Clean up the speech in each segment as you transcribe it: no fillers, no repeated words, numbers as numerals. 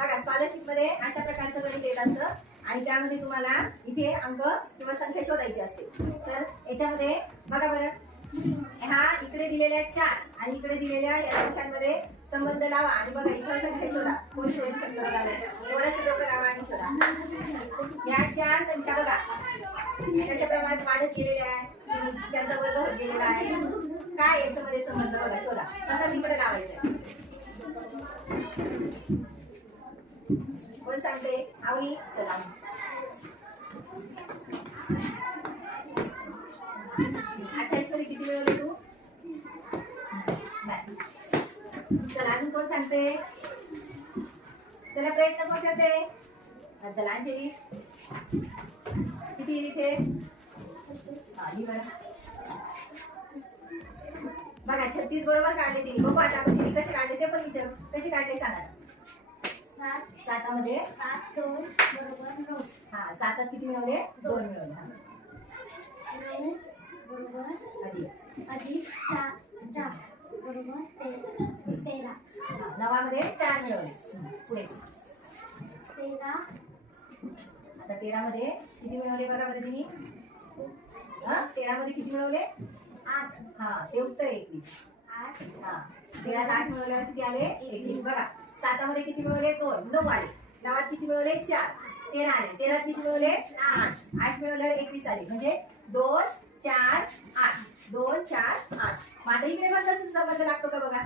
बघा स्कॉलरशिप मध्ये अशा प्रकारचं गणित येत असतं आणि त्यामध्ये तुम्हाला इथे अंक किंवा संख्या शोधायची असते. तर याच्यामध्ये बघा बरं, हा इकडे दिलेल्या 4 आणि इकडे दिलेल्या या संख्यांमध्ये संबंध लावा आणि बघा इथं संख्या शोधा. कोण शोधू शकतो बघा, थोडंसं डोकं लावा आणि शोधा. या 4 संख्या बघा कशा प्रमाणात वाढत गेलेल्या आहे, त्यांचा वर्ग होत गेलेला आहे. काय याच्यामध्ये संबंध बघा शोधा. कसा तिकडे लावायचा कोण सांगते? आवनी चला. 28 मध्ये किती मिळवले तू? नाही. चला अजून कोण सांगते? चला प्रयत्न कोण करते? चला अंजली किती इथे? बघा 36 बरोबर काढले तिने. बघू आता आपण तिने कसे काढले ते पण विचार. कसे काढले सांगा. 7 मध्ये 7 2 बरोबर 9. हा 7 किती मिळवले? 2 मिळवले. 9 बरोबर अधिक 4 बरोबर 13. 9 मध्ये 4 मिळवले. पुढे 13. आता 13 मध्ये किती मिळवले बघा बरं तिने? 13 मध्ये किती मिळवले? 8. हा ते उत्तर 21. 8. हा 13 8 मिळवल्यावर किती आले? 21. बघा 7 मध्ये किती मिळवले? 2. 9 आले. 9 किती मिळवले? 4. 13 आले. 13 किती मिळवले? 8. 8 मिळवल्यावर 21 आले. म्हणजे 2 4 8. 2 4 8. मग आता इकडे पण तसंच संबंध लागतो का बघा.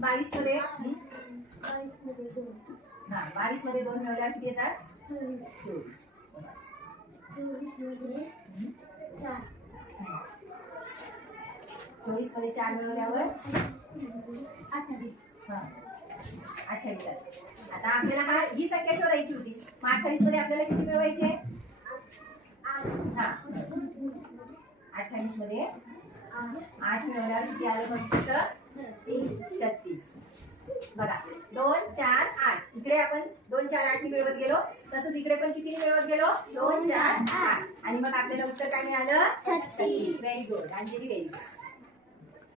22 मध्ये 22 हा 22 मध्ये 2 मिळवल्यावर किती येतात? 24. 24 मध्ये 4. 24 मध्ये 4 मिळवल्यावर 28. हा 28 आले. आता आपल्याला ही संख्या शोधायची होती. मग 28 मध्ये आपल्याला किती मिळवायचे? 28 मध्ये 8 मिळवल्यावर किती आलं फक्त? 36. बघा 2 4 8. इकडे आपण 2 4 8 मिळवत गेलो, तसंच इकडे पण किती मिळवत गेलो? 2 4 8. आणि मग आपल्याला उत्तर काय मिळालं? 36. Very good Anjali, very good.